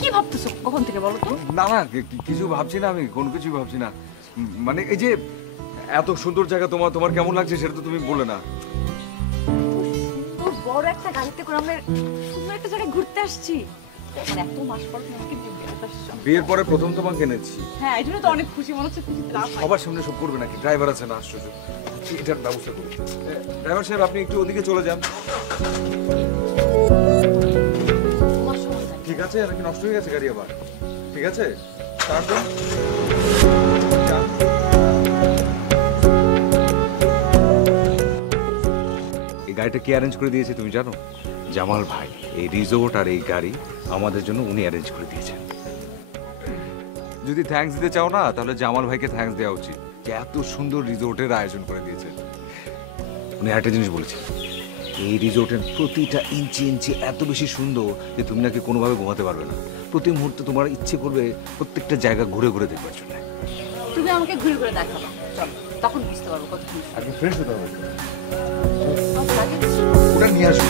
কি ভাবতেছো কখন থেকে বলো তো? না না কিছু ভাবছি না, আমি কোনো কিছু ভাবছি না। মানে এই যে এত সুন্দর জায়গা, তোমার তোমার কেমন লাগছে সেটা তো তুমি বলে না। তোর বড় একটা গাড়িতে করে আমরা সুন্দর একটা জায়গায় ঘুরতে আসছি। মানে এত মাস পর তুমি আমাকে বিয়ের পরে প্রথম তোমাকে এনেছি। হ্যাঁ, এই জন্য তো অনেক খুশি মনে হচ্ছে। খুশি লাভ হয়। সবার সামনে সব করবে নাকি? ড্রাইভার আছে না, আশ্চর্য। এটার ব্যবস্থা করি। ড্রাইভার সাহেব আপনি একটু ওদিকে চলে যান। ঠিক আছে, নাকি নষ্ট হয়ে গেছে গাড়ি আবার? ঠিক আছে, তারপর এই গাড়িটা কে অ্যারেঞ্জ করে দিয়েছে তুমি জানো? জামাল ভাই। এই রিসোর্ট আর এই গাড়ি আমাদের জন্য উনি অ্যারেঞ্জ করে দিয়েছেন। যদি থ্যাঙ্কস দিতে চাও না, তাহলে জামাল ভাইকে থ্যাঙ্কস দেওয়া উচিত, যে এত সুন্দর রিসোর্টের আয়োজন করে দিয়েছে। উনি একটা জিনিস বলেছেন, এই রিসোর্টের প্রতিটা ইঞ্চি ইঞ্চি এত বেশি সুন্দর যে তুমি নাকি কোনোভাবে ঘুমাতে পারবে না। প্রতি মুহূর্তে তোমার ইচ্ছে করবে প্রত্যেকটা জায়গা ঘুরে ঘুরে দেখবার জন্য। তুমি আমাকে ঘুরে ঘুরে দেখাবা, চল, তখন বুঝতে পারবো কত খুশি। আগে ফ্রেশ হতে হবে, ওটা নিয়ে আসো।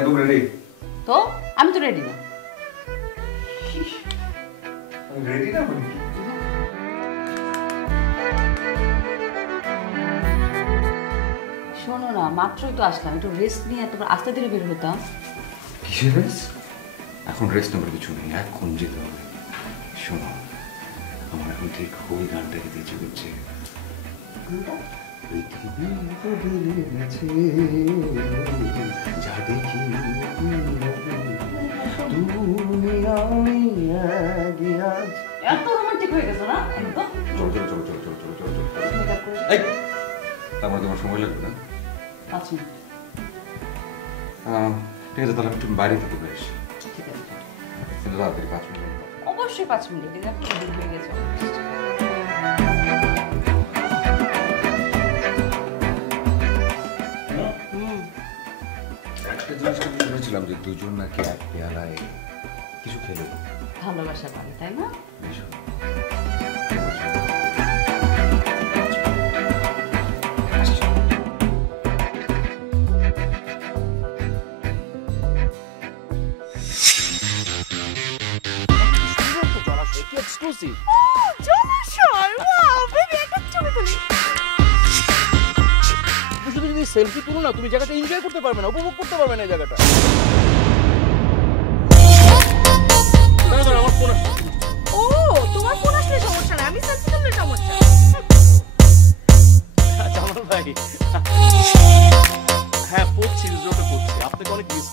একদম রেডি তো? আমি তো রেডি না। রেডি না মানে? শোনো না, মাত্রই তো আসলাম, একটু রেস্ট নিয়ে তোমার আস্তে ধীরে বের হতাম। কিসের রেস্ট? এখন রেস্ট নেবার কিছু নেই, এখন যেতে হবে। শোনো, আমার এখন ঠিক ওই গানটা খেতে ইচ্ছে করছে। যা দেখি এত রোমান্টিক হয়ে গেছো না একদম। চলো চলো চলো চলো চলো চলো চলো চলো। তারপরে তোমার সময় লাগবে না? 5 মিনিট। ঠিক আছে, তাহলে আমি একটু বাইরে থেকে বেশ। ঠিক আছে, কিন্তু তাড়াতাড়ি 5 মিনিট। অবশ্যই 5 মিনিট। দেখো দেরি হয়ে গেছে। একটা জিনিস শুনেছিলাম যে দুজন নাকি এক পেয়ালায় কিছু খেলো। ভালোবাসা পারে, তাই না? এক্সক্লুসিভ। জলাশয়, ওয়াও বেবি, একটা ছবি তুলি। শুধু যদি সেলফি তুলো না, তুমি জায়গাটা এনজয় করতে পারবে না, উপভোগ করতে পারবে না এই জায়গাটা। আমার ফোন আসছে। ও, তোমার ফোন আসলে সমস্যা নাই, আমি সেলফি তুললে সমস্যা। জামাল ভাই, হ্যাঁ পড়ছি, রিজোর্টে পড়ছি, আপনাকে অনেক মিস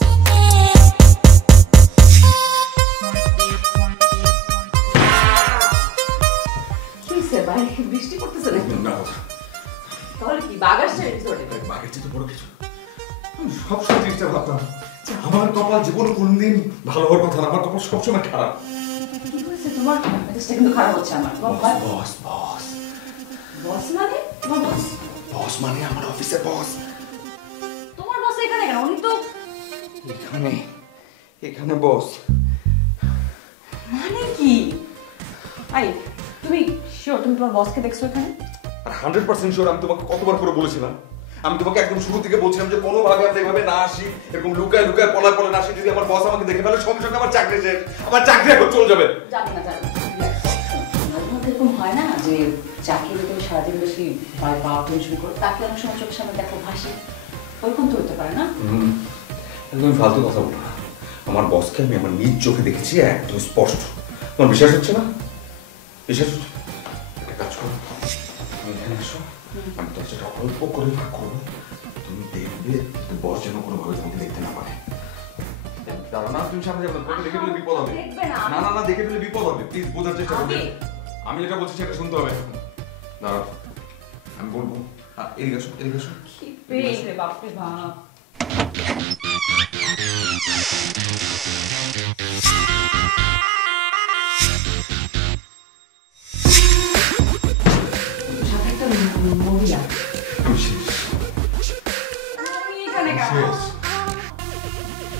ভাই, বৃষ্টি পড়তেছে নাকি? না, তাহলে কি বাঘ আসছে রিসোর্টে? বাঘের চেয়ে বড় কিছু। আমি সবসময় জিনিসটা ভাবতাম যে আমার কপাল জীবনে কোনদিন ভালো হওয়ার কথা না, আমার কপাল সবসময় খারাপ। কি হয়েছে তোমার? মেজাজটা কিন্তু খারাপ হচ্ছে আমার। বস বস বস মানে? তোমার বস? বস মানে আমার অফিসের বস। তোমার বস এখানে কেন? উনি তো এখানে এখানে বস মানে কি? আই, তুমি শিওর তুমি তোমার বসকে দেখছো এখানে? আর 100% শিওর। আমি তোমাকে কতবার করে বলেছিলাম, আমি তোমাকে একদম শুরু থেকে বলছিলাম যে কোনোভাবে আমরা এভাবে না আসি, এরকম লুকায় লুকায় পলায় পলায় না আসি। যদি আমার বস আমাকে দেখে ফেলে, সঙ্গে সঙ্গে আমার চাকরি শেষ, আমার চাকরি এখন চলে যাবে। যাবে না, যাবে না। এরকম হয় না যে চাকরি তুমি সারাদিন বেশি ভয় পাওয়া টেনশন করো, তাকে অনেক সময় চোখের সামনে দেখো ভাসে, ওরকম তো হতে পারে না? একদম ফালতু কথা বলো না। আমার বসকে আমি আমার নিজ চোখে দেখেছি, একদম স্পষ্ট। তোমার বিশ্বাস হচ্ছে না? বিশ্বাস হচ্ছে? একটা কাজ করো, তুমি এখানে এসো, আমি তোর সেটা অল্প করে ভাগ করবো, তুমি দেখবে বস যেন কোনোভাবে তোমাকে দেখতে না পারে। দাঁড়া না, তুমি সামনে যাবে না, তোমাকে দেখে ফেলে বিপদ হবে। না না না, দেখে ফেলে বিপদ হবে, প্লিজ বোঝার চেষ্টা করবে। আমি যেটা বলছি সেটা শুনতে হবে। দাঁড়াও, আমি বলবো। এদিকে এসো, এদিকে এসো। কি পেয়ে বাপরে বাপ।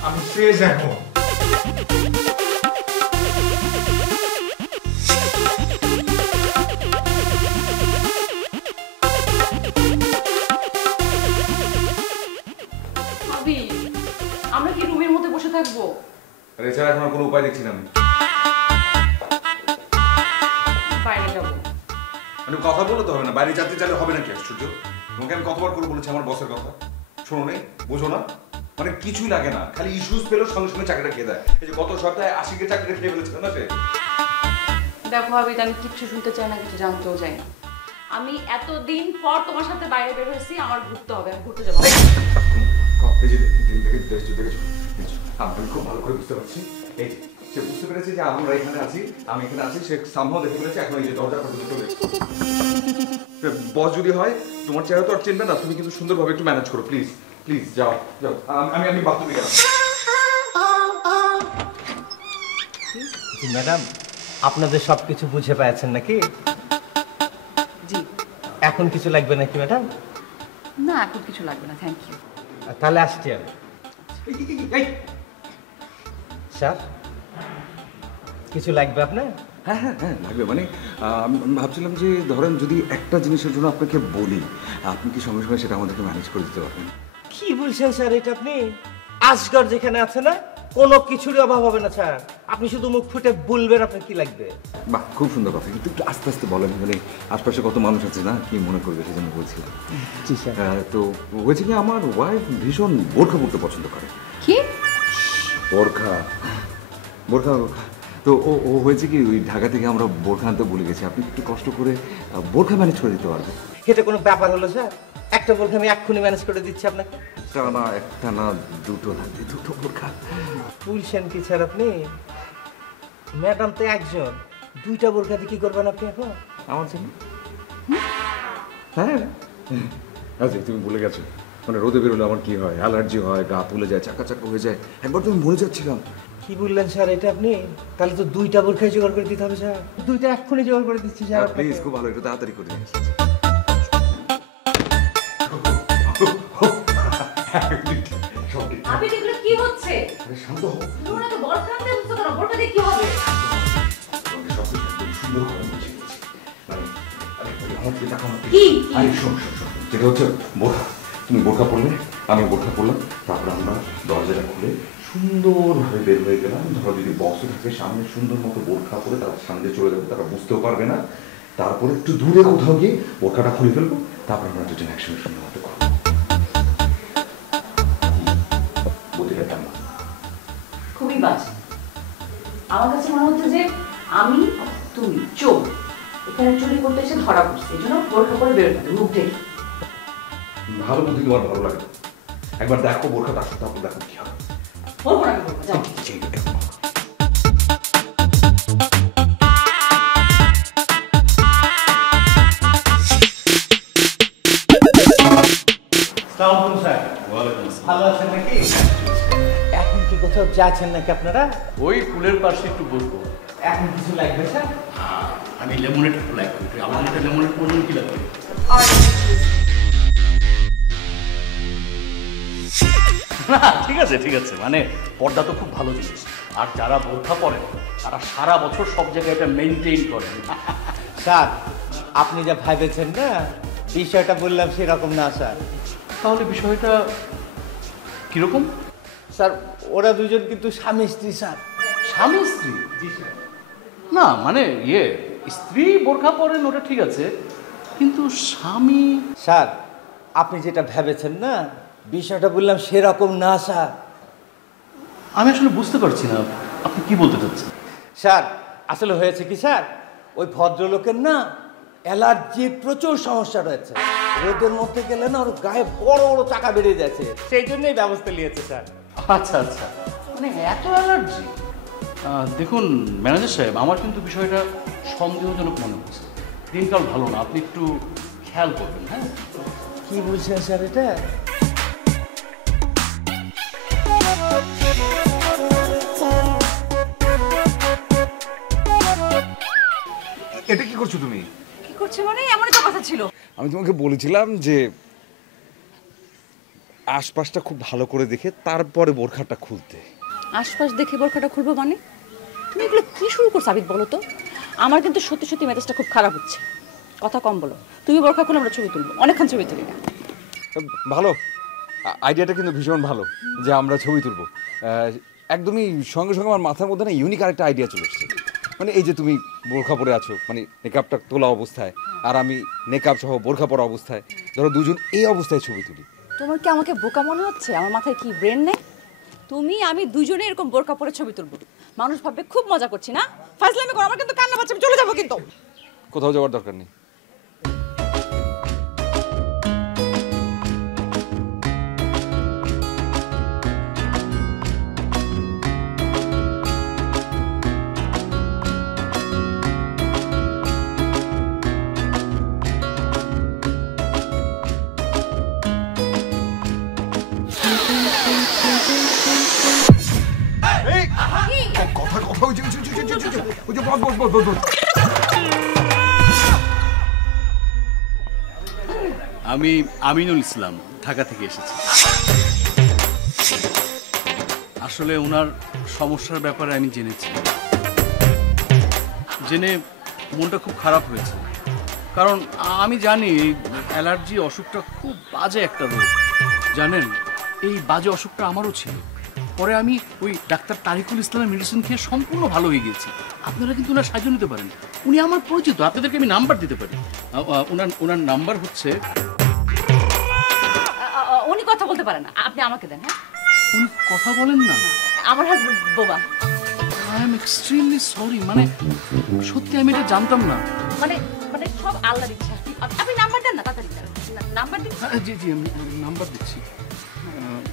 আমি শেষ এখন। ভাবি, আমরা কি রুমের মধ্যে বসে থাকবো? এছাড়া এখন আর কোনো উপায় দেখছি না আমি। বাইরে যাবো। মানে কথা বললে তো হবে না, বাইরে যাতে চাইলে হবে নাকি আশ্চর্য? তোমাকে আমি কতবার করে বলেছি আমার বসের কথা, শোনো নেই, বোঝো না? মানে কিছুই লাগে না, খালি ইস্যুস পেলো সঙ্গে সঙ্গে চাকরিটা খেয়ে দেয়। এই যে গত সপ্তাহে 80 চাকরিটা খেয়ে ফেলেছিল না সে। দেখো ভাবি, আমি কিচ্ছু শুনতে চাই না, কিছু জানতেও চাই না। আমি এতদিন পর তোমার সাথে বাইরে বের হয়েছি, আমার ঘুরতে হবে, আমি ঘুরতে যাবো। আমি খুব ভালো করে বুঝতে পারছি, এই সে বুঝতে পেরেছে যে আমরা এখানে আছি, আমি এখানে আছি, সে সামহাও দেখে ফেলেছে, এখন এই যে দরজা পর্যন্ত চলে এসেছে। বস যদি হয়, তোমার চেহারা তো আর চিনবে না, তুমি কিন্তু সুন্দরভাবে একটু ম্যানেজ করো প্লিজ, প্লিজ যাও যাও। আমি বাথরুমে গেলাম। ম্যাডাম, আপনাদের সবকিছু বুঝে পেয়েছেন নাকি? জি। এখন কিছু লাগবে নাকি ম্যাডাম? না, এখন কিছু লাগবে না, থ্যাংক ইউ। তাহলে আসছি আমি। স্যার, কিছু লাগবে আপনার? হ্যাঁ হ্যাঁ হ্যাঁ লাগবে। মানে আমি ভাবছিলাম যে ধরেন যদি একটা জিনিসের জন্য আপনাকে বলি, আপনি কি সঙ্গে সঙ্গে সেটা আমাদেরকে ম্যানেজ করে দিতে পারবেন? কি বলছেন স্যার এটা আপনি? আজগর যেখানে আছে না, কোনো কিছুরই অভাব হবে না স্যার। আপনি শুধু মুখ ফুটে বলবেন আপনার কি লাগবে। বাহ, খুব সুন্দর কথা, কিন্তু একটু আস্তে আস্তে বলেন, মানে আশপাশে কত মানুষ আছে না, কি মনে করবে সেজন্য বলছিলাম। জি স্যার। তো হয়েছে কি, আমার ওয়াইফ ভীষণ বোরখা পড়তে পছন্দ করে। কি? বোরখা বোরখা তো ও হয়েছে কি, ওই ঢাকা থেকে আমরা বোরখা আনতে ভুলে গেছি, আপনি একটু কষ্ট করে বোরখা ম্যানেজ করে দিতে পারবেন? এটা কোনো ব্যাপার হলো স্যার? একটা বোরখা আমি এক্ষুনি ম্যানেজ করে দিচ্ছি আপনাকে। একটা না দুটো লাগবে, দুটো বোরখা। বলছেন কি স্যার আপনি? ম্যাডাম তো একজন, দুইটা বোরখাতে কি করবেন আপনি এখন? আমার জন্য? হ্যাঁ। আচ্ছা, তুমি ভুলে গেছো, মানে রোদে বেরোলে আমার কি হয়, অ্যালার্জি হয়, গা ফুলে যায়, চাকা চাকা হয়ে যায়। একবার তো আমি মরে যাচ্ছিলাম। কি বললেন স্যার এটা আপনি? তাহলে তো দুইটা বোরখাই জোগাড় করে দিতে হবে স্যার। দুইটা এক্ষুনি জোগাড় করে দিচ্ছি স্যার। প্লিজ, খুব ভালো, একটু তাড়াতাড়ি করে দিন। আপনি এগুলো কি হচ্ছে? শান্ত হও। তোমরা তো বোরখা আনতে বুঝতে পারো, বোরখা দিয়ে কি হবে? কি? যেটা হচ্ছে বোরখা, তুমি বোরখা পরলে, আমি বোরখা পরলাম, তারপর আমরা দরজাটা খুলে সুন্দরভাবে বের হয়ে গেলাম। ধরো যদি বক্স থাকে সামনে, সুন্দর মতো বোরখা পরে তারা সামনে চলে যাবে, তারা বুঝতেও পারবে না। তারপরে একটু দূরে কোথাও গিয়ে বোরখাটা খুলে ফেলবো, তারপর আমরা দুজন একসঙ্গে সুন্দর মতো করবো। বুদ্ধিটা কেমন? খুবই বাজে। আমার কাছে মনে হচ্ছে যে আমি তুমি চোর, এখানে চুরি করতে এসে ধরা পড়ছে, এই জন্য বোরখা করে বের হবে মুখ ঢেকে। ভালো বুদ্ধি, তোমার ভালো লাগে। একবার দেখো বোরখাটা আসো, তারপর দেখো কি হবে। বলবো না, বলবো, যাও। ভালো আছেন নাকি? এখন কি কোথাও যাচ্ছেন নাকি আপনারা? ওই ফুলের পাশে একটু বসবো। এখন কিছু লাগবে স্যার? আমি লেমনেড লাইক করি, আমার এটা লেমনেড বলুন কি লাগবে? না ঠিক আছে ঠিক আছে, মানে পর্দা তো খুব ভালো জিনিস, আর যারা বোরখা পরে তারা সারা বছর সব জায়গায় এটা মেনটেন করে। স্যার, আপনি যা ভাবেছেন না, বিষয়টা বললাম সেরকম না স্যার। তাহলে বিষয়টা কিরকম? স্যার, ওরা দুজন কিন্তু স্বামী স্ত্রী স্যার। স্বামী স্ত্রী? জি স্যার। না মানে স্ত্রী বোরখা পরেন ওটা ঠিক আছে, কিন্তু স্বামী? স্যার, আপনি যেটা ভেবেছেন না, বিষয়টা বললাম সেরকম না স্যার। আমি আসলে বুঝতে পারছি না আপনি কি বলতে চাচ্ছেন। স্যার, আসলে হয়েছে কি স্যার, ওই ভদ্রলোকের না অ্যালার্জির প্রচুর সমস্যা রয়েছে। রোদের মধ্যে গেলে না ওর গায়ে বড় বড় চাকা বেরিয়ে যাচ্ছে, সেই জন্যই ব্যবস্থা নিয়েছে স্যার। আচ্ছা আচ্ছা, মানে এত অ্যালার্জি? দেখুন ম্যানেজার সাহেব, আমার কিন্তু বিষয়টা সন্দেহজনক মনে হচ্ছে। দিনকাল ভালো না, আপনি একটু খেয়াল করবেন। হ্যাঁ, কি বলছেন স্যার এটা? এটা কি করছো তুমি? কি করছে মানে? এমনই তো কথা ছিল। আমি তোমাকে বলেছিলাম যে আশপাশটা খুব ভালো করে দেখে তারপরে বোরখাটা খুলতে। আশপাশ দেখে বোরখাটা খুলবো মানে? তুমি এগুলো কি শুরু করছো আবিদ, বলো তো? আমার কিন্তু সত্যি সত্যি মেজাজটা খুব খারাপ হচ্ছে। কথা কম বলো। তুমি বোরখা খুলে আমরা ছবি তুলবো, অনেকক্ষণ ছবি তুলি না। ভালো আইডিয়াটা কিন্তু ভীষণ ভালো যে আমরা ছবি তুলবো। একদমই সঙ্গে সঙ্গে আমার মাথার মধ্যে না ইউনিক আরেকটা আইডিয়া চলে এসেছে। মানে এই যে তুমি বোরখা পরে আছো, মানে মেকআপটা তোলা অবস্থায়, আর আমি মেকআপ সহ বোরখা পরা অবস্থায়, ধরো দুজন এই অবস্থায় ছবি তুলি। তোমার কি আমাকে বোকা মনে হচ্ছে? আমার মাথায় কি ব্রেন নেই? তুমি আমি দুজনে এরকম বোরকা পরে ছবি তুলবো, মানুষ ভাববে খুব মজা করছি না? ফাজলামি করো, আমার কিন্তু কান্না পাচ্ছে, আমি চলে যাবো কিন্তু। কোথাও যাওয়ার দরকার নেই। আমি আমিনুল ইসলাম, ঢাকা থেকে এসেছি। আসলে ওনার সমস্যার ব্যাপারে আমি জেনেছি, জেনে মনটা খুব খারাপ হয়েছে। কারণ আমি জানি এই অ্যালার্জি অসুখটা খুব বাজে একটা রোগ। জানেন, এই বাজে অসুখটা আমারও ছিল। পরে আমি ওই ডাক্তার তারিকুল ইসলামের মেডিসিন খেয়ে সম্পূর্ণ ভালো হয়ে গিয়েছি। আপনারা কিন্তু ওনার সাহায্য নিতে পারেন, উনি আমার পরিচিত, আপনাদেরকে আমি নাম্বার দিতে পারি। ওনার নাম্বার হচ্ছে। উনি কথা বলতে পারে না, আপনি আমাকে দেন। হ্যাঁ, উনি কথা বলেন না? আমার হাজবেন্ড বোবা। আই এম এক্সট্রিমলি সরি, মানে সত্যি আমি এটা জানতাম না। মানে মানে সব আল্লাহর ইচ্ছা। আপনি নাম্বার দেন না, তাড়াতাড়ি নাম্বার দিন। জি জি, আমি নাম্বার দিচ্ছি।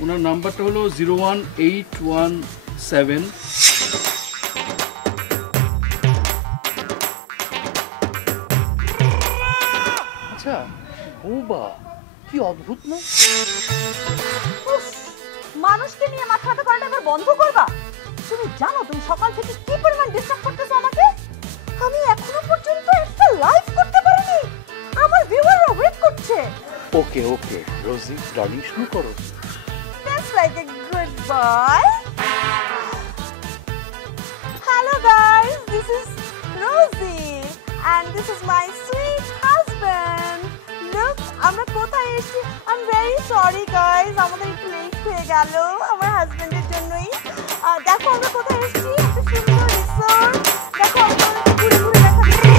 ওনার নাম্বারটা হলো 01817। আচ্ছা, বোবা কি অদ্ভুত না? মানুষকে নিয়ে মাথা ব্যথা করাটা এবার বন্ধ করবা। তুমি জানো তুমি সকাল থেকে কি পরিমাণ ডিস্টার্ব করতেছো আমাকে? আমি এখনো পর্যন্ত একটা লাইভ করতে পারিনি, আমার ভিউয়াররা ওয়েট করছে। ওকে ওকে রোজি ডার্লিং, শুরু করো। That's like a good boy. Hello guys, this is Rosie and this is my sweet husband. Look, আমরা কোথায় এসেছি? I'm very sorry guys, আমাদের একটু লেট হয়ে গেল আমার হাজবেন্ডের জন্যই। দেখো আমরা কোথায় এসেছি, একটা সুন্দর রিসোর্ট। দেখো আপনাদের ঘুরে ঘুরে দেখাচ্ছি।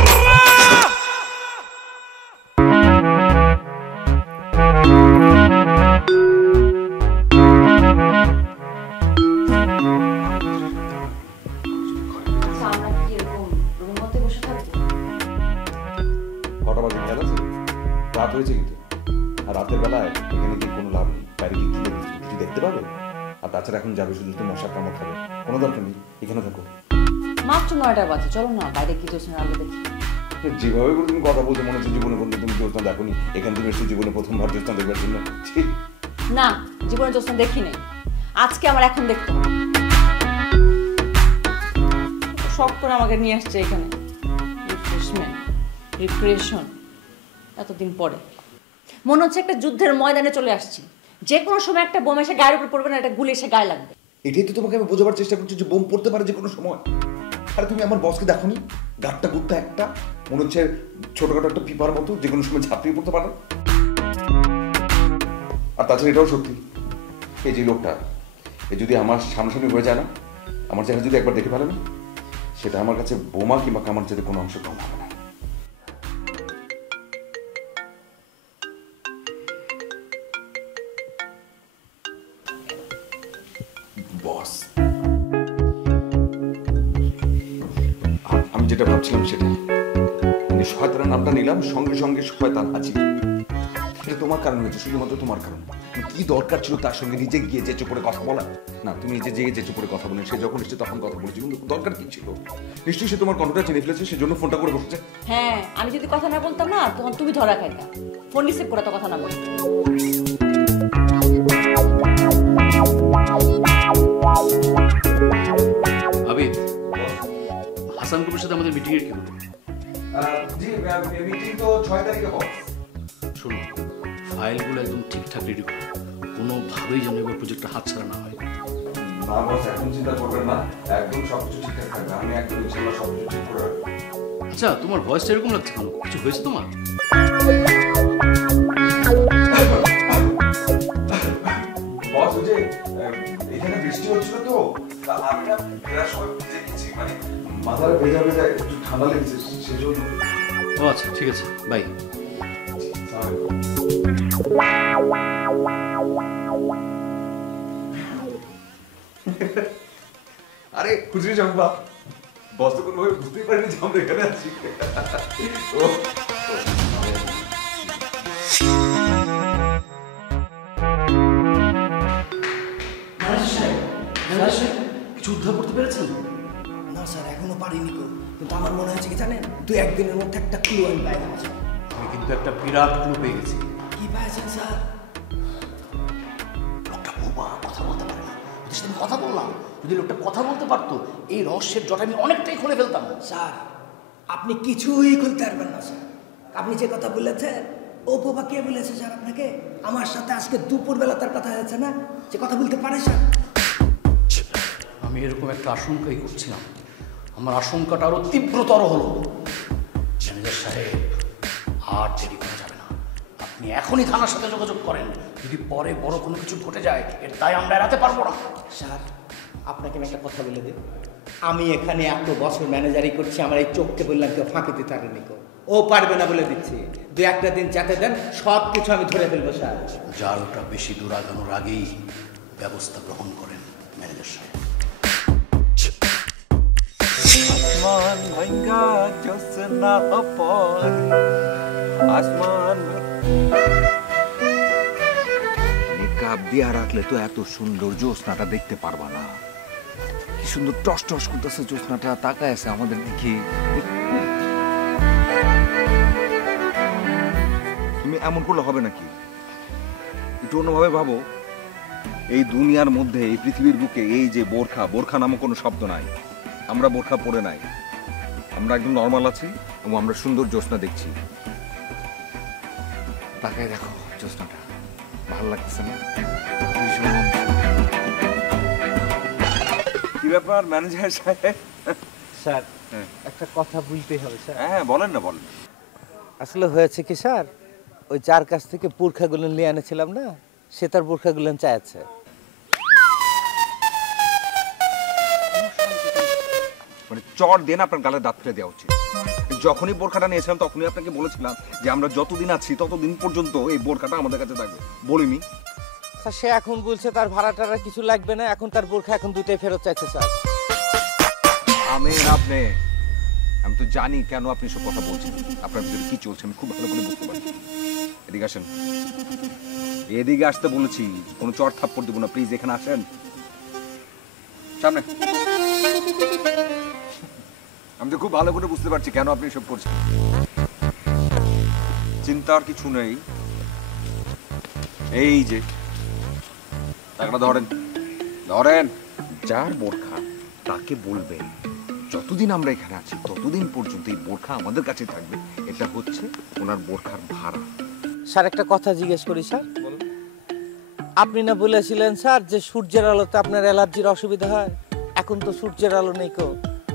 কটা বাজে খেয়াল আছে? রাত হয়েছে কিন্তু। আর রাতের বেলায় এখানে গিয়ে কোনো লাভ নেই। বাইরে গিয়ে কিছু দেখতে পাবে? আর তাছাড়া এখন যাবে শুধু তো মশার কামড় খাবে, কোনো দরকার নেই, এখানে থাকো। মাত্র 9টা বাজে, চলো না বাইরে কি চলছে না আগে দেখি। যেভাবে করে তুমি কথা বলতে মনে হচ্ছে জীবনে বন্ধু তুমি জ্যোৎস্না দেখোনি, এখানে তুমি এসে জীবনে প্রথমবার জ্যোৎস্না দেখবার জন্য। না, জীবনে জ্যোৎস্না দেখি নাই, আজকে আমার এখন দেখতে হবে। শখ করে আমাকে নিয়ে আসছে এখানে, রিফ্রেশমেন্ট, রিক্রিয়েশন। এতদিন পরে মনে হচ্ছে একটা যুদ্ধের ময়দানে চলে আসছি। যে কোনো সময় একটা বোম এসে গায়ের উপর পড়বে না, একটা গুলি এসে গায়ে লাগবে। এটাই তো তোমাকে আমি বোঝাবার চেষ্টা করছি যে বোম পড়তে পারে যে কোনো সময়। আরে তুমি আমার বসকে দেখোনি? গাটটা গুটটা একটা, মনে হচ্ছে ছোটখাটো একটা পিপার মতো, যে কোনো সময় ঝাঁপিয়ে পড়তে পারে। আর তাছাড়া এটাও সত্যি, এই যে লোকটা এ যদি আমার সামনাসামনি হয়ে যায় না, আমার চেহারা যদি একবার দেখে ফেলে না, সেটা আমার কাছে বোমা কিংবা কামার যেতে কোনো অংশ কম হবে না। বস, আমি যেটা ভাবছিলাম সেটা, আমি শয়তানের নামটা নিলাম, সঙ্গে সঙ্গে শয়তান হাজির। এটা তোমার কারণ হয়েছে, শুধুমাত্র তোমার কারণ। কি দরকার ছিল তার সঙ্গে নিজে গিয়ে যে চুপড়ে কথা বলা? না, তুমি নিজে যে চুপড়ে কথা বলেন, সে যখন এসেছে তখন কথা বলেছি, কিন্তু দরকার কি ছিল? নিশ্চয়ই সে তোমার কণ্ঠটা চিনে ফেলেছে, সেজন্য ফোনটা করে বসেছে। হ্যাঁ, আমি যদি কথা না বলতাম না, তখন তুমি ধরা খাইতা। ফোন রিসিভ করে তো কথা না বলতে। আবিদ, হাসান গ্রুপের সাথে আমাদের মিটিং এর কি হলো? জি, মিটিং তো 6 তারিখে হবে। শুনুন, ফাইলগুলো একদম ঠিকঠাক রেডি করুন, কোনো কোনোভাবেই যেন এবার প্রজেক্টটা হাতছাড়া না হয়। না বস, এখন চিন্তা করবেন না, একদম সবকিছু ঠিকঠাক থাকবে। আমি একদম ইনশাআল্লাহ সবকিছু ঠিক করে রাখবো। আচ্ছা, তোমার ভয়েসটা এরকম লাগছে কেন? কিছু হয়েছে তোমার? বস, ওই যে এখানে বৃষ্টি হচ্ছিল তো, আমি না ফেরার সময় ভিজে গেছি, মানে মাথাটা ভেজা ভেজা একটু ঠান্ডা লেগেছে, সেজন্য। ও আচ্ছা, ঠিক আছে, বাই। আরে খুশি চম্পা, বস তো কোনোভাবে বুঝতেই পারিনি যে আমরা এখানে আছি। কিছু উদ্ধার করতে পেরেছেন? না স্যার, এখনো পারিনি গো, কিন্তু আমার মনে হচ্ছে কি জানেন, 2-1 দিনের মধ্যে একটা ক্লু আমি পাই না। আমি কিন্তু একটা বিরাট ক্লু পেয়ে গেছি। কি পাইছেন স্যার? লোকটা বোবা, কথা বলতে পারে না। ওদের সাথে আমি কথা বললাম, যদি লোকটা কথা বলতে পারতো এই রহস্যের জটা আমি অনেকটাই খুলে ফেলতাম। স্যার, আপনি কিছুই খুলতে পারবেন না স্যার। আপনি যে কথা বলেছেন, ও বাবা কে বলেছে স্যার আপনাকে? আমার সাথে আজকে দুপুরবেলা তার কথা হয়েছে না, যে কথা বলতে পারে স্যার। আমি এরকম একটা আশঙ্কাই করছিলাম। আমার আশঙ্কাটা আরো তীব্রতর হলো। ম্যানেজার সাহেব, আর দেরি করা যাবে না। আপনি এখনই থানার সাথে যোগাযোগ করেন। যদি পরে বড় কোনো কিছু ঘটে যায়, এর দায় আমরা এড়াতে পারবো না। স্যার, আপনাকে আমি একটা কথা বলে দিই, আমি এখানে এত বছর ম্যানেজারি করছি, আমার এই চোখকে বললাম কেউ ফাঁকি দিতে পারেনি, ও পারবে না বলে দিচ্ছি। 2-1 দিন যাতে দেন, সব কিছু আমি ধরে ফেলবো স্যার। জালটা বেশি দূর আগানোর আগেই ব্যবস্থা গ্রহণ করেন ম্যানেজার সাহেব। আসমান ভাঙ্গা জ্যোৎস্না পর আসমান মেকআপ দিয়া রাখলে তো এত সুন্দর জ্যোৎস্নাটা দেখতে পারবা না। কি সুন্দর টস টস করতেছে জ্যোৎস্নাটা, তাকায় আছে আমাদের দিকে। তুমি এমন করলে হবে নাকি? একটু অন্যভাবে ভাবো। এই দুনিয়ার মধ্যে, এই পৃথিবীর বুকে এই যে বোরখা, বোরখা নামক কোনো শব্দ নাই। আমরা বোরখা পরে নাই, আমরা একদম নর্মাল আছি এবং আমরা সুন্দর জ্যোৎস্না দেখছি। তাকায় দেখো জ্যোৎস্নাটা, ভালো লাগতেছে না? কি ব্যাপার ম্যানেজার সাহেব? স্যার, একটা কথা বলতেই হবে স্যার। হ্যাঁ বলেন না, বলেন। আসলে হয়েছে কি স্যার, ওই যার কাছ থেকে বোরখাগুলো নিয়ে এনেছিলাম না, সে তার বোরখাগুলো চাইছে। মানে চর দেন আপনার গালে দাঁত ফেলে দেওয়া উচিত। যখনই বোরখাটা নিয়েছিলাম তখনই আপনাকে বলেছিলাম যে আমরা যতদিন আছি ততদিন পর্যন্ত এই বোরখাটা আমাদের কাছে থাকবে, বলিনি? স্যার, সে এখন বলছে তার ভাড়া টাড়া কিছু লাগবে না, এখন তার বোরখা এখন 2টাই ফেরত চাইছে স্যার। আপনি, আমি তো জানি কেন আপনি সব কথা বলছেন। আপনার ভিতরে কি চলছে আমি খুব ভালো করে বুঝতে পারছি। এদিকে আসেন, এদিকে আসতে বলেছি, কোনো চর থাপ্পড় দেবো না, প্লিজ এখানে আসেন সামনে। আমি তো খুব ভালো করে বুঝতে পারছি কেন আপনি এসব করছেন। চিন্তার কিছু নেই। এই যে টাকাটা ধরেন, ধরেন। যার বোরখা তাকে বলবেন যতদিন আমরা এখানে আছি ততদিন পর্যন্ত এই বোরখা আমাদের কাছে থাকবে। এটা হচ্ছে ওনার বোরখার ভাড়া। স্যার, একটা কথা জিজ্ঞেস করি স্যার। আপনি না বলেছিলেন স্যার যে সূর্যের আলোতে আপনার অ্যালার্জির অসুবিধা হয়, এখন তো সূর্যের আলো নেই কো,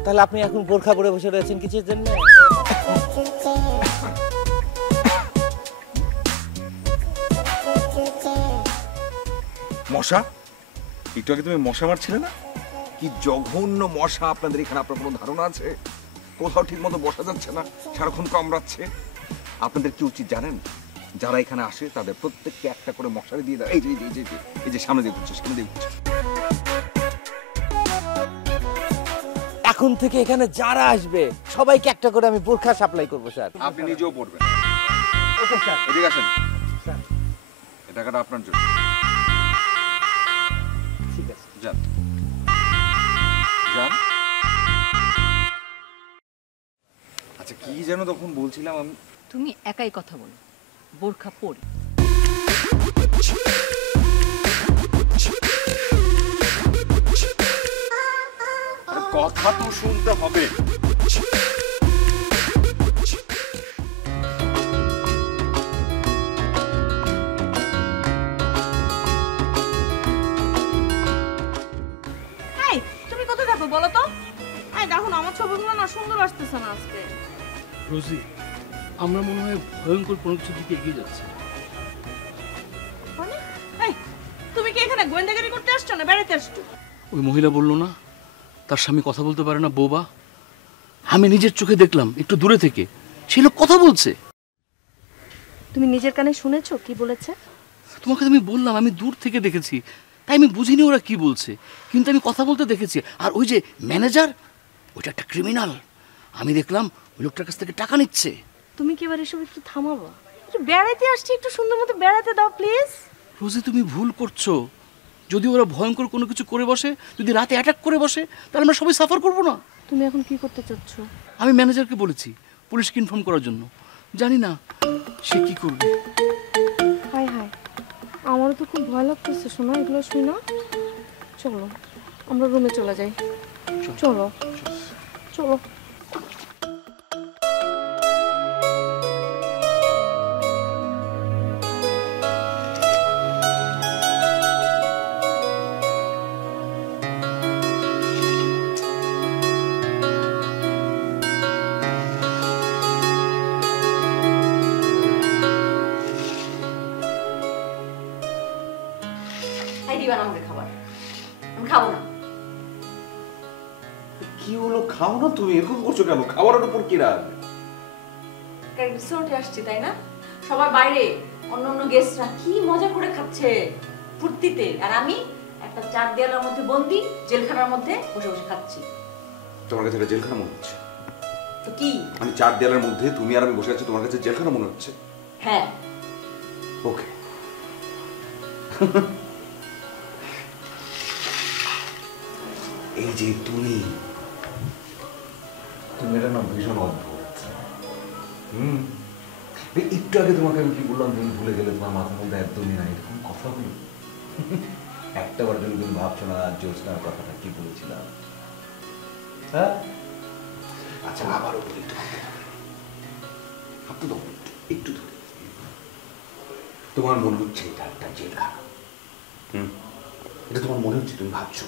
তাহলে আপনি এখন বোরখা পরে বসে রয়েছেন কিসের জন্য? মশা? একটু আগে তুমি মশা মারছিলে না? কি জঘন্য মশা আপনাদের এখানে, আপনার কোনো ধারণা আছে? কোথাও ঠিক মতো বসা যাচ্ছে না, সারাক্ষণ কামড়াচ্ছে। আপনাদের কি উচিত জানেন? যারা এখানে আসে তাদের প্রত্যেককে একটা করে মশারি দিয়ে দেয়। এই যে সামনে দিয়ে ঘুরছে, সামনে দিয়ে ঘুরছে। এখন থেকে এখানে যারা আসবে সবাইকে একটা করে আমি বোরখা সাপ্লাই করবো স্যার। আপনি নিজেও পড়বেন। Okay sir. এদিকে আসেন, স্যার, এই টাকাটা আপনার জন্য। ঠিক আছে, যান যান। আচ্ছা, কি যেন তখন বলছিলাম আমি? তুমি একাই কথা বলো, বোরখা পরে। কথা তো শুনতে হবে। রাখো বলো তো? এই দেখো না আমার ছবিগুলো না সুন্দর আসতেছে না আজকে। রোজি, আমরা মনে হয় ভয়ঙ্কর কোনো কিছু দিকে এগিয়ে যাচ্ছে। মানে এই তুমি কি এখানে গোয়েন্দাগিরি করতে আসছো না বেড়াতে আসছো? ওই মহিলা বললো না তার স্বামী কথা বলতে পারে না, বোবা। আমি নিজের চোখে দেখলাম একটু দূরে থেকে, সেই লোক কথা বলছে। তুমি নিজের কানে শুনেছো কি বলেছে? তোমাকে আমি বললাম আমি দূর থেকে দেখেছি, তাই আমি বুঝিনি ওরা কি বলছে, কিন্তু আমি কথা বলতে দেখেছি। আর ওই যে ম্যানেজার, ওইটা একটা ক্রিমিনাল। আমি দেখলাম ওই লোকটার কাছ থেকে টাকা নিচ্ছে। তুমি কি এবার এসব একটু থামাবা? একটু বেড়াতে আসছি, একটু সুন্দর মতো বেড়াতে দাও প্লিজ। রোজি, তুমি ভুল করছো। যদি ওরা ভয়ঙ্কর কোনো কিছু করে বসে, যদি রাতে অ্যাটাক করে বসে, তাহলে আমরা সবাই সাফার করবো না। তুমি এখন কি করতে চাচ্ছ? আমি ম্যানেজারকে বলেছি পুলিশকে ইনফর্ম করার জন্য। জানি না সে কি করবে। হাই হাই, আমারও তো খুব ভয় লাগতেছে শোনো এগুলো শুই না। চলো আমরা রুমে চলে যাই। চলো চলো। কি হলো, খাও না তুমি, এরকম করছো কেন? খাবারের উপর কি রাগ? রিসোর্টে আসছি তাই না, সবার বাইরে অন্য অন্য গেস্টরা কি মজা করে খাচ্ছে ফুর্তিতে, আর আমি একটা চার দেয়ালের মধ্যে বন্দি জেলখানার মধ্যে বসে বসে খাচ্ছি। তোমার কাছে এটা জেলখানা মনে হচ্ছে? তো কি মানে চার দেয়ালের মধ্যে তুমি আর আমি বসে আছি, তোমার কাছে জেলখানা মনে হচ্ছে? হ্যাঁ। ওকে। এই যে তুমি এটা না ভীষণ অদ্ভুত। একটু আগে তোমাকে আমি কি বললাম, তুমি ভুলে গেলে, তোমার মাথার মধ্যে একদমই নাই এরকম কথা বলি। একটা বার জন্য তুমি ভাবছো না জ্যোৎস্নার কথাটা কি বলেছিলাম? হ্যাঁ, আচ্ছা আবারও বলি, একটু দাও, একটু ধরে। তোমার মনে হচ্ছে এটা একটা জেলখানা? এটা তোমার মনে হচ্ছে? তুমি ভাবছো?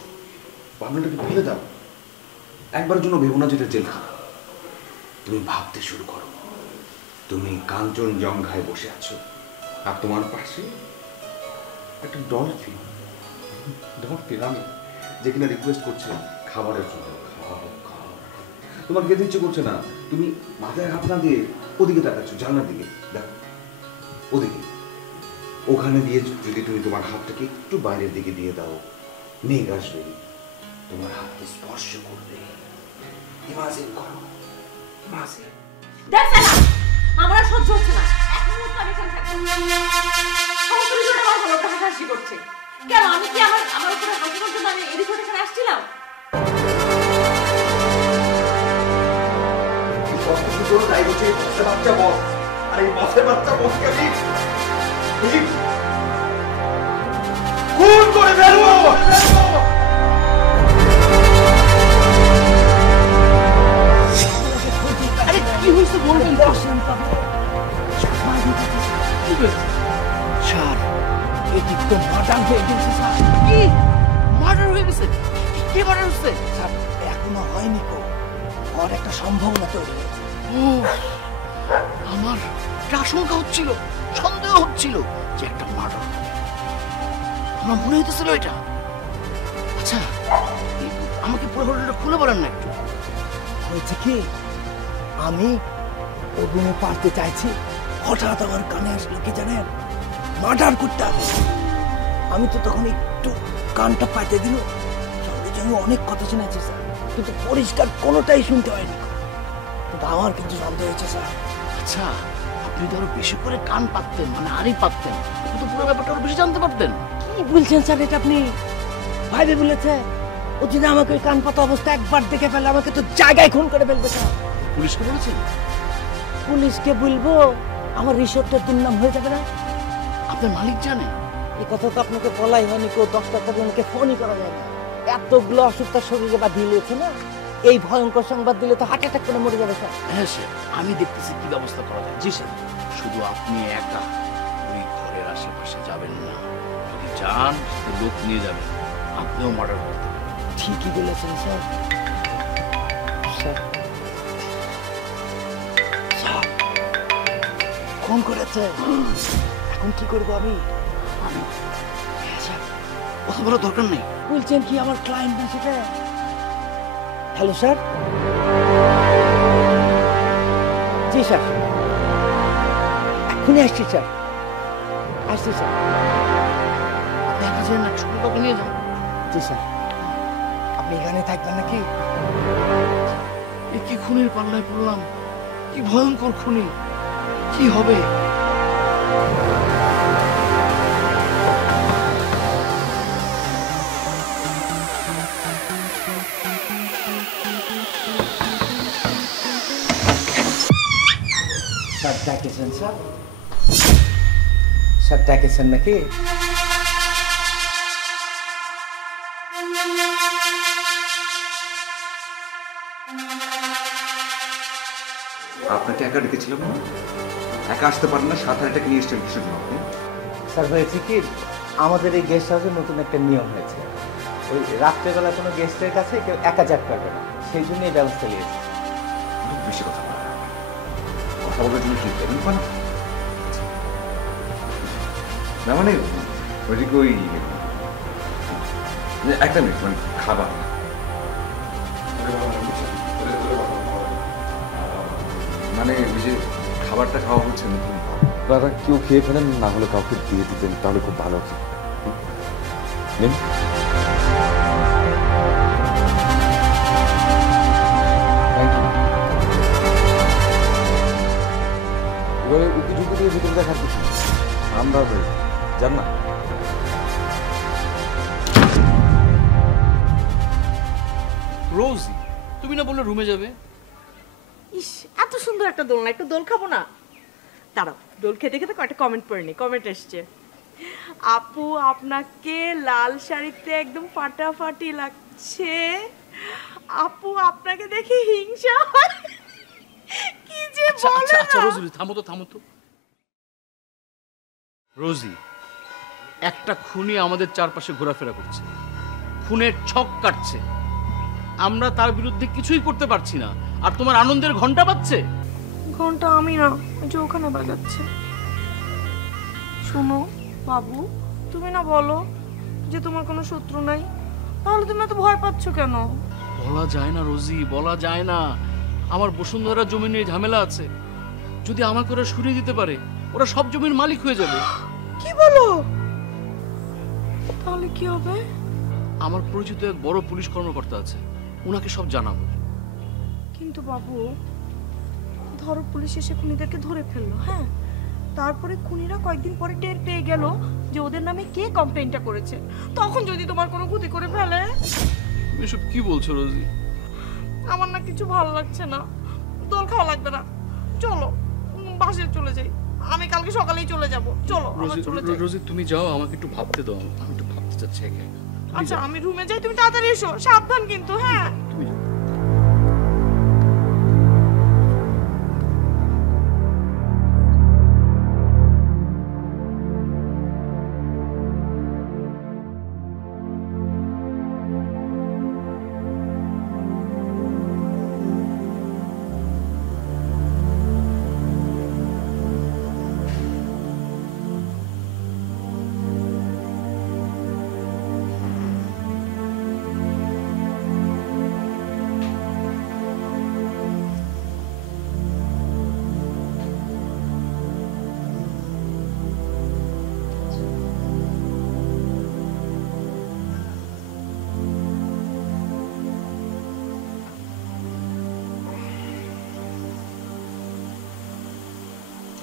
ভাবনাটাকে ফেলে দাও, একবারের জন্য ভেবো না যেটা জেলখানা। তুমি ভাবতে শুরু করো, তুমি কাঞ্চনজঙ্ঘায় বসে আছো, আর তোমার পাশে একটা ডলফিন। আমি যেখানে রিকোয়েস্ট করছিলাম খাবারের জন্য, তোমার খেতে ইচ্ছে করছে না, তুমি মাথায় হাত না দিয়ে ওদিকে তাকাচ্ছ, জানলার দিকে দেখো, ওদিকে। ওখানে দিয়ে যদি তুমি তোমার হাতটাকে একটু বাইরের দিকে দিয়ে দাও, মেঘ আসবে, তোমার হাতকে স্পর্শ করবে। ইমাজিন করো, ইমাজিন। দেখছ না আমার আর সহ্য হচ্ছে না, এক মুহূর্ত আমি এখানে থাকতে সমস্ত রিসোর্টে আমার লোকটা হাসাহাসি করছে কেন? আমি কি আমার উপরে হাসি করতে আমি এই রিসোর্টে এখানে আসছিলাম? তাই হচ্ছে বাচ্চা বস, আর এই বসের বাচ্চা বসকে আমি খুন করে ফেলবো। কি হয়েছে বলবেন? স্যার, এটি তো মার্ডার হয়ে গেছে স্যার। কি মার্ডার হয়ে গেছে? কি মার্ডার হচ্ছে স্যার? এখনো হয়নি কো, আর একটা সম্ভাবনা তৈরি হয়েছে। আমার একটা আশঙ্কা হচ্ছিল, সন্দেহ হচ্ছিল যে একটা মার্ডার। আমার মনে হইতেছিল এটা। আচ্ছা, আমাকে পুরো ঘটনাটা খুলে বলেন না একটু। হয়েছে কি, আমি রুমে পারতে চাইছি, হঠাৎ আমার কানে আসলো কি জানেন, মার্ডার করতে হবে। আমি তো তখন একটু কানটা পাইতে দিল, সঙ্গে সঙ্গে অনেক কথা শুনেছি স্যার, কিন্তু পরিষ্কার কোনোটাই শুনতে হয়নি। কিন্তু আমার কিন্তু সন্দেহ হয়েছে স্যার। আচ্ছা, আপনি তো আরো বেশি করে কান পাততেন, মানে আরই পাততেন, কিন্তু পুরো ব্যাপারটা আরো বেশি জানতে পারতেন। কি বলছেন স্যার এটা আপনি? ভাইবে বলেছে ও যদি আমাকে ওই কান পাতা অবস্থা একবার দেখে ফেলে, আমাকে তো জায়গায় খুন করে ফেলবে স্যার। পুলিশকে বলেছেন? পুলিশকে বলবো, আমার রিসোর্টের দুর্নাম হয়ে যাবে না। আপনার মালিক জানে? এই কথা তো আপনাকে বলাই হয়নি, কেউ 10টা তারিখে ফোনই করা যায় না। এতগুলো অসুখ তার শরীরে বা দিয়েছে না, এই ভয়ঙ্কর সংবাদ দিলে তো হার্ট অ্যাটাক করে মরে যাবে স্যার। হ্যাঁ স্যার, আমি দেখতেছি কি ব্যবস্থা করা যায়। জি স্যার। শুধু আপনি একা ওই ঘরের আশেপাশে যাবেন না, যদি যান লোক নিয়ে যাবেন, আপনিও মার্ডার করতে পারেন। ঠিকই বলেছেন স্যার। স্যার স্যার ফোন করেছে, এখন কি করবো আমি? কথা বলার দরকার নেই। বলছেন কি আমার ক্লায়েন্ট না সেটা? Hello sir. জি স্যার, এখনই আসছি স্যার, আসছি স্যার। আপনি একা যান না, ছোট কাউকে নিয়ে যান। জি স্যার। আপনি এখানে থাকবেন নাকি? এ কি খুনের পাল্লায় পড়লাম? কি ভয়ঙ্কর খুনি! কি হবে? স্যার ডাকেছেন স্যার? স্যার ডাকেছেন নাকি? আপনাকে একা ডেকেছিলাম না? একা আসতে পারেন না, সাথে এটাকে নিয়ে এসছেন কিসের জন্য আপনি? স্যার হয়েছে কি, আমাদের এই গেস্ট হাউসে নতুন একটা নিয়ম হয়েছে, ওই রাত্রেবেলা কোনো গেস্টের কাছে কেউ একা যাক করবে না, সেই জন্য এই ব্যবস্থা নিয়েছে। খুব বেশি কথা বলেন। কথা বলার জন্য কি পেমেন্ট পান না? মানে ওইদিকে ওই একটা মিনিট, মানে খাবার মানে ওই যে খাবারটা খাওয়া হচ্ছে নতুন, দাদা কেউ খেয়ে ফেলেন, না হলে কাউকে দিয়ে দিতেন তাহলে খুব ভালো হতো। নিন। এবারে উকি ঝুঁকি দিয়ে ভিতরে দেখার কিছু নেই। আমরা যান না। রোজি, তুমি না বললে রুমে যাবে? ইস, এত সুন্দর একটা দোল না, একটু দোল খাবো না? দাঁড়াও, দোল খেতে খেতে কয়েকটা কমেন্ট পড়ে নি। কমেন্ট এসছে, আপু আপনাকে লাল শাড়িতে একদম ফাটাফাটি লাগছে, আপু আপনাকে দেখে হিংসা হয়। কি যে বলে আচ্ছা না। রোজি, থামো তো। রোজি, একটা খুনি আমাদের চারপাশে ঘোরাফেরা করছে, খুনের ছক কাটছে, আমরা তার বিরুদ্ধে কিছুই করতে পারছি না, আর তোমার আনন্দের ঘন্টা বাজছে। ঘন্টা আমি না, যে ওখানে বাজাচ্ছে। শোনো বাবু, তুমি না বলো যে তোমার কোনো শত্রু নাই, তাহলে তুমি এত ভয় পাচ্ছ কেন? বলা যায় না রোজি, বলা যায় না। আমার বসুন্ধরা জমি নিয়ে ঝামেলা আছে, যদি আমাকে ওরা সরিয়ে দিতে পারে, ওরা সব জমির মালিক হয়ে যাবে। কি বলো? তাহলে কি হবে? আমার পরিচিত এক বড় পুলিশ কর্মকর্তা আছে, ওনাকে সব জানাবো। কিন্তু বাবু, ধরো পুলিশ এসে খুনিদেরকে ধরে ফেললো, হ্যাঁ, তারপরে খুনিরা কয়েকদিন পরে টের পেয়ে গেল যে ওদের নামে কে কমপ্লেইনটা করেছে, তখন যদি তোমার কোনো ক্ষতি করে ফেলে? তুমি এসব কি বলছো রোজি? আমার না কিছু ভালো লাগছে না, দোল খাওয়া লাগবে না, চলো বাসে চলে যাই, আমি কালকে সকালেই চলে যাব। চলো আমরা চলে যাই। রোজি তুমি যাও, আমাকে একটু ভাবতে দাও, আমি একটু ভাবতে চাচ্ছি একা একা। আচ্ছা আমি রুমে যাই, তুমি তাড়াতাড়ি এসো, সাবধান কিন্তু। হ্যাঁ তুমি যাও।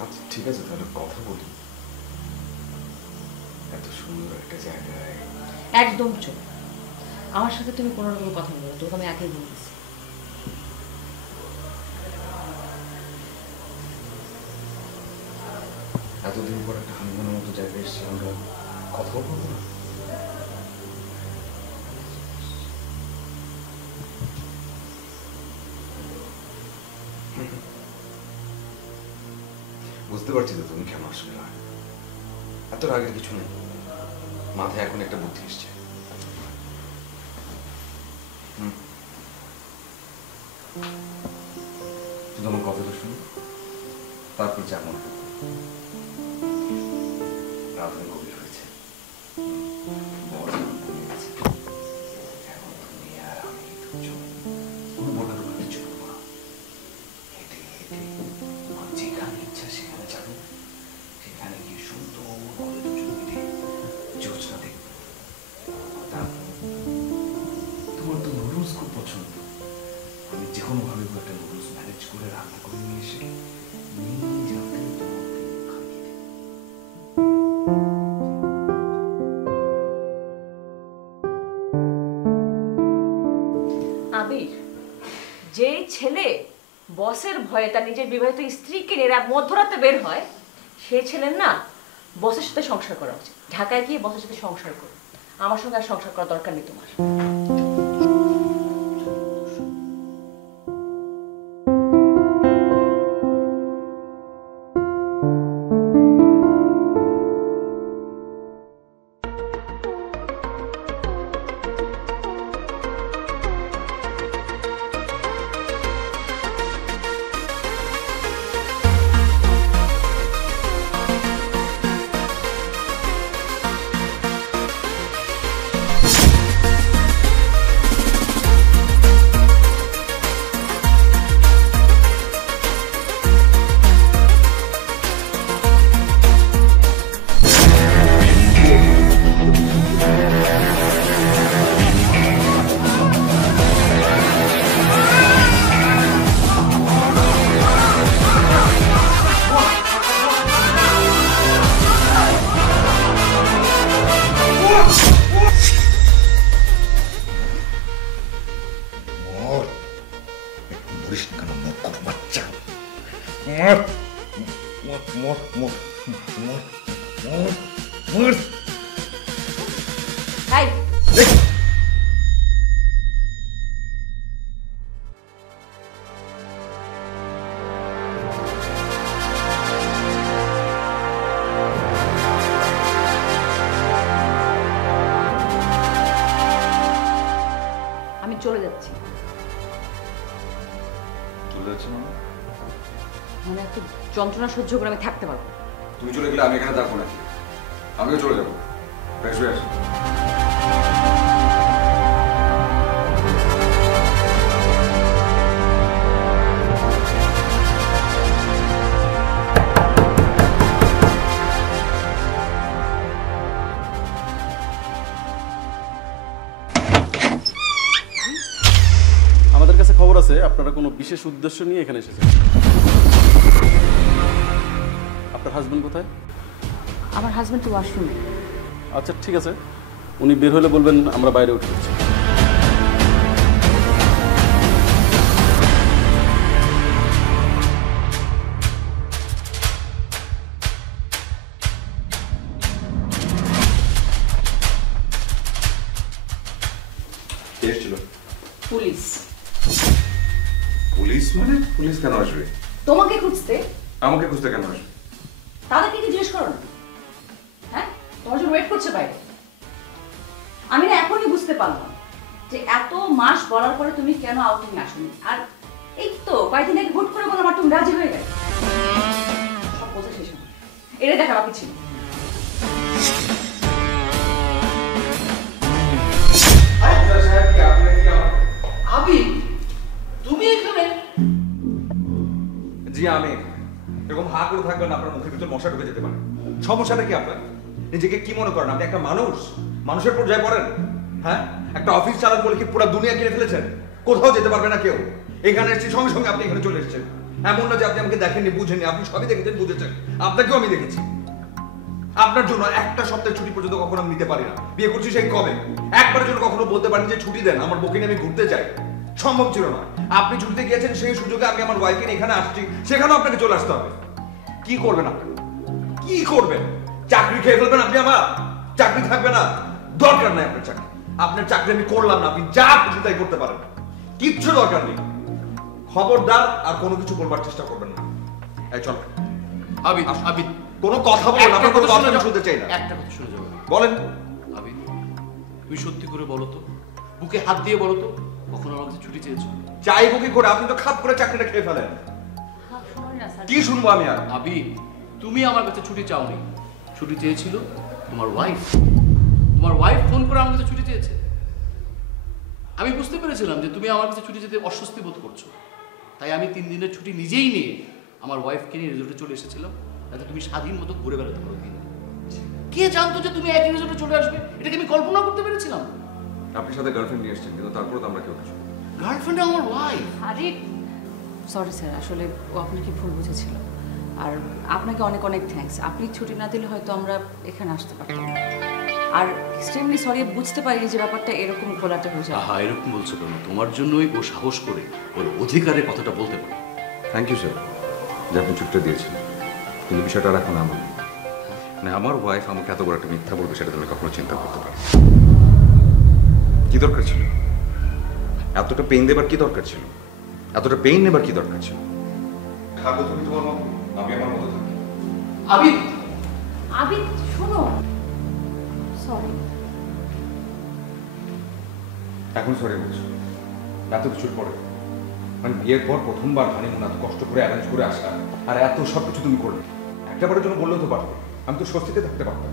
আচ্ছা ঠিক আছে, তাহলে কথা বলি। এত সুন্দর একটা জায়গায় একদম চুপ। আমার সাথে তুমি কোনো রকম কথা বলো, তোকে আমি একই বলতেছি। এতদিন পর একটা হানিমুনের মতো জায়গায় এসেছি, আমরা কথা বলবো না? বুঝতে পারছি তো তুমি কেন আসলে না, এত রাগের কিছু নেই, মাথায় এখন একটা বুদ্ধি এসছে। শুধু আমার কথাটা শুনো, তারপর যেমন রাত গভীর হয়েছে, এখন তুমি আর আমি দুজন কোনো বলার উপর কিছু করবো না। হেঁটে হেঁটে আমার যেখানে ইচ্ছা সেখানে যাবো, সেখানে গিয়ে সুন্দর করে দুজন মিলে জোছনা দেখবো। তারপর তোমার তো নুডলস খুব পছন্দ, আমি যে কোনোভাবে একটা নুডলস ম্যানেজ করে রান্না করে নিয়ে এসে নিজ হাতে তোমাকে খাইয়ে দেব। আবির, যে ছেলে বসের ভয়ে তার নিজের বিবাহিত স্ত্রীকে নিয়ে মধ্যরাতে বের হয়, সেই ছেলের না বসের সাথে সংসার করা উচিত। ঢাকায় গিয়ে বসের সাথে সংসার করো, আমার সঙ্গে আর সংসার করার দরকার নেই তোমার। আমি চলে যাচ্ছি। চলে যাচ্ছে মানে একটু যন্ত্রণা সহ্য করে আমি থাকতে পারবো। তুমি চলে গেলে আমি এখানে থাকবো নাকি? আমিও চলে যাবো। ফ্রেশ হয়ে আসি। আমাদের কাছে খবর আছে আপনারা কোনো বিশেষ উদ্দেশ্য নিয়ে এখানে এসেছেন। আপনার হাজবেন্ড কোথায়? আমার হাজবেন্ড তো ওয়াশরুমে। আচ্ছা ঠিক আছে, উনি বের হলে বলবেন আমরা বাইরে উঠে যাচ্ছি। কে এসেছিল? পুলিশ। পুলিশ মানে? পুলিশ কেন আসবে? তোমাকে খুঁজতে। আমাকে খুঁজতে কেন আসবে? তাদেরকে কি জিজ্ঞেস করো না? হ্যাঁ, তোমার জন্য ওয়েট করছে বাইরে। আমি না এখনই বুঝতে পারলাম যে এত মাস বলার পরে তুমি কেন আউটিং আসোনি। আর এই তো কয়েকদিন আগে হুট করে বলো আমার তুমি রাজি হয়ে গেলে। সব বোঝা শেষ আমার, এটা দেখা বাকি ছিল। তুমি এখানে? জি আমি। এরকম হা করে থাকবেন, আপনার মুখের ভিতর মশা ঢুকে যেতে পারে। সমস্যাটা কি আপনার? নিজেকে কি মনে করেন আপনি একটা মানুষ? মানুষের পর্যায়ে পড়েন? হ্যাঁ, একটা অফিস চালান বলে কি পুরো দুনিয়া কিনে ফেলেছেন? কোথাও যেতে পারবে না কেউ। এখানে এসেছি, সঙ্গে সঙ্গে আপনি এখানে চলে এসেছেন। এমন না যে আপনি আমাকে দেখেননি, বুঝেননি, আপনি সবই দেখেছেন, বুঝেছেন। আপনাকেও আমি দেখেছি। আপনার জন্য একটা সপ্তাহের ছুটি পর্যন্ত কখনো আমি নিতে পারি না। বিয়ে করছি সেই কবে? একবারের জন্য কখনো বলতে পারেন যে ছুটি দেন, আমার বউকে নিয়ে আমি ঘুরতে যাই। সম্ভব ছিল না। আপনি ছুটিতে গিয়েছেন, সেই সুযোগে আমি আমার ওয়াইফকে নিয়ে এখানে আসছি, সেখানেও আপনাকে চলে আসতে হবে। কি করবেন আপনি? কি করবেন? চাকরি খেয়ে ফেলবেন আপনি আমার? চাকরি থাকবে না? দরকার নাই আপনার চাকরি। আপনার চাকরি আমি করলাম না, আপনি যা খুশি তাই করতে পারেন, কিচ্ছু দরকার নেই। খবরদার আর কোনো কিছু করবার চেষ্টা করবেন না। এই চল। আবিদ, আবিদ কোনো কথা বলেন, আপনার কোনো কথা আমি শুনতে চাই না। একটা কথা শুনে যাবো। বলেন। আবিদ, তুমি সত্যি করে বলো তো, বুকে হাত দিয়ে বলো তো, কাছে ছুটি চেয়েছো? চাইবো কি করে? আপনি তো খাপ করে চাকরিটা খেয়ে ফেলেন। কি শুনবো আমি আর? আবি, তুমি আমার কাছে ছুটি চাওনি, ছুটি চেয়েছিল তোমার ওয়াইফ। তোমার ওয়াইফ ফোন করে আমার কাছে ছুটি চেয়েছে। আমি বুঝতে পেরেছিলাম যে তুমি আমার কাছে ছুটি যেতে অস্বস্তি বোধ করছো, তাই আমি 3 দিনের ছুটি নিজেই নিয়ে আমার ওয়াইফকে নিয়ে রিসোর্টে চলে এসেছিলাম, যাতে তুমি স্বাধীন মতো ঘুরে বেড়াতে পারো। কে জানতো যে তুমি একই রিসোর্টে চলে আসবে? এটাকে আমি কল্পনা করতে পেরেছিলাম? আপনি সাথে গার্লফ্রেন্ড নিয়ে এসেছেন, কিন্তু তারপরে তো আমরা কেউ কিছু। গার্লফ্রেন্ড আমার ওয়াইফ। আরে সরি স্যার, আসলে ও আপনাকে ভুল বুঝেছিল। আর আপনাকে অনেক অনেক থ্যাঙ্কস। আপনি ছুটি না দিলে হয়তো আমরা এখানে আসতে পারতাম না। আর এক্সট্রিমলি সরি, বুঝতে পারি যে ব্যাপারটা এরকম খোলাটে হয়ে যায়। হ্যাঁ, এরকম বলছো কেন? তোমার জন্যই ও সাহস করে ওর অধিকারের কথাটা বলতে পারে। থ্যাংক ইউ স্যার যে আপনি ছুটিটা দিয়েছেন, কিন্তু বিষয়টা আর এখন এমন মানে আমার ওয়াইফ আমাকে এত বড় একটা মিথ্যা বলবে সেটা তুমি কখনো চিন্তা করতে পারো? কি দরকার ছিল? এতটা পেইন দেবার কি দরকার ছিল? এতটা পেইন নেবার কি দরকার ছিল? থাকো তুমি তোমার মতো, আমি আমার মতো থাকি। আবিদ, আবিদ শোনো, সরি। এখন সরি বলছো? এত কিছুর পরে, মানে বিয়ের পর প্রথমবার হানিমুন এত কষ্ট করে অ্যারেঞ্জ করে আসা, আর এত সব কিছু তুমি করলে। একটা বারের জন্য বললেও তো পারতে, আমি তো স্বস্তিতে থাকতে পারতাম।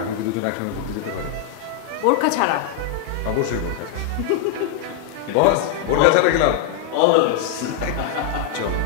এখন কি দুজন একসঙ্গে ঘুরতে যেতে পারে? বোরকা ছাড়া? অবশ্যই বোরকা ছাড়া। বস, বোরকা ছাড়া গেলাম। All the best. চলো।